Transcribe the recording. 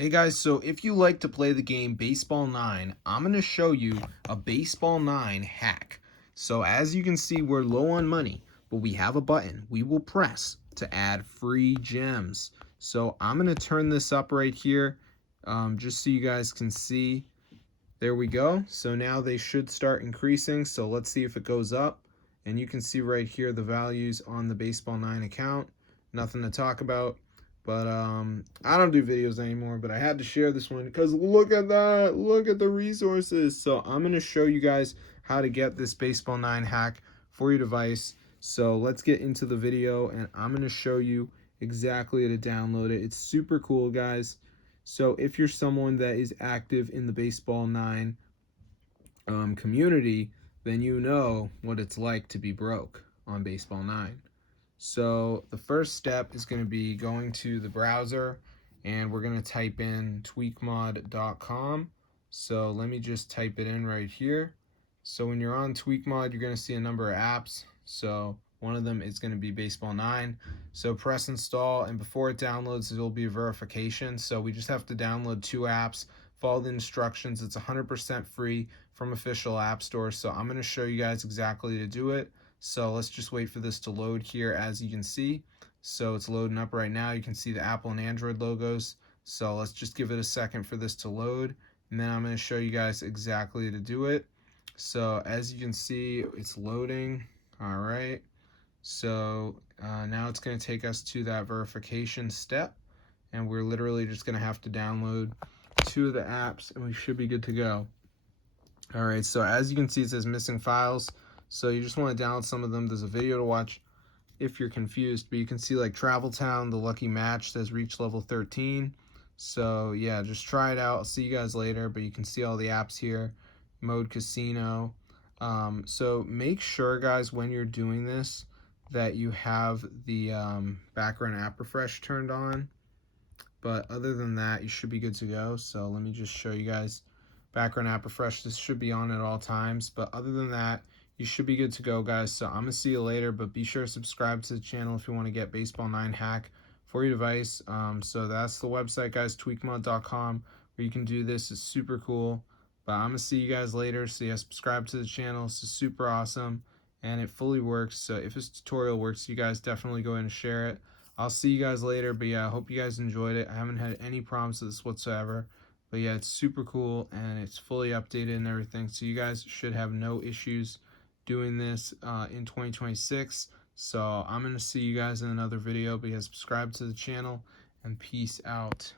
Hey guys, so if you like to play the game Baseball 9, I'm going to show you a Baseball 9 hack. So as you can see, we're low on money, but we have a button we will press to add free gems. So I'm going to turn this up right here, just so you guys can see. There we go. So now they should start increasing. So let's see if it goes up. And you can see right here the values on the Baseball 9 account. Nothing to talk about. But I don't do videos anymore, but I had to share this one because look at that. Look at the resources. So I'm going to show you guys how to get this Baseball 9 hack for your device. So let's get into the video and I'm going to show you exactly how to download it. It's super cool, guys. So if you're someone that is active in the Baseball 9 community, then you know what it's like to be broke on Baseball 9. So the first step is going to be going to the browser and we're going to type in tweakmod.com. So let me just type it in right here. So when you're on Tweakmod, you're going to see a number of apps. So one of them is going to be Baseball 9. So press install, and before it downloads, there will be a verification. So we just have to download 2 apps, follow the instructions. It's 100% free from official app store. So I'm going to show you guys exactly to do it. So let's just wait for this to load here, as you can see. So it's loading up right now. You can see the Apple and Android logos. So let's just give it a second for this to load, and then I'm going to show you guys exactly to do it. So as you can see, it's loading. All right. So now it's going to take us to that verification step, and we're literally just going to have to download 2 of the apps, and we should be good to go. All right. So as you can see, it says missing files. So you just want to download some of them. There's a video to watch if you're confused, but you can see like Travel Town, the lucky match says reach level 13. So yeah, just try it out. I'll see you guys later, but you can see all the apps here. Mode Casino. So make sure, guys, when you're doing this, that you have the background app refresh turned on. But other than that, you should be good to go. So let me just show you guys background app refresh. This should be on at all times. But other than that, you should be good to go, guys. So I'm going to see you later. But be sure to subscribe to the channel if you want to get Baseball 9 hack for your device. So that's the website, guys, tweakmod.com, where you can do this. It's super cool. But I'm going to see you guys later. So yeah, subscribe to the channel. This is super awesome. And it fully works. So if this tutorial works, you guys definitely go ahead and share it. I'll see you guys later, but yeah, I hope you guys enjoyed it. I haven't had any problems with this whatsoever, but yeah, it's super cool and it's fully updated and everything, so you guys should have no issues doing this in 2026. So I'm going to see you guys in another video, but yeah, subscribe to the channel and peace out.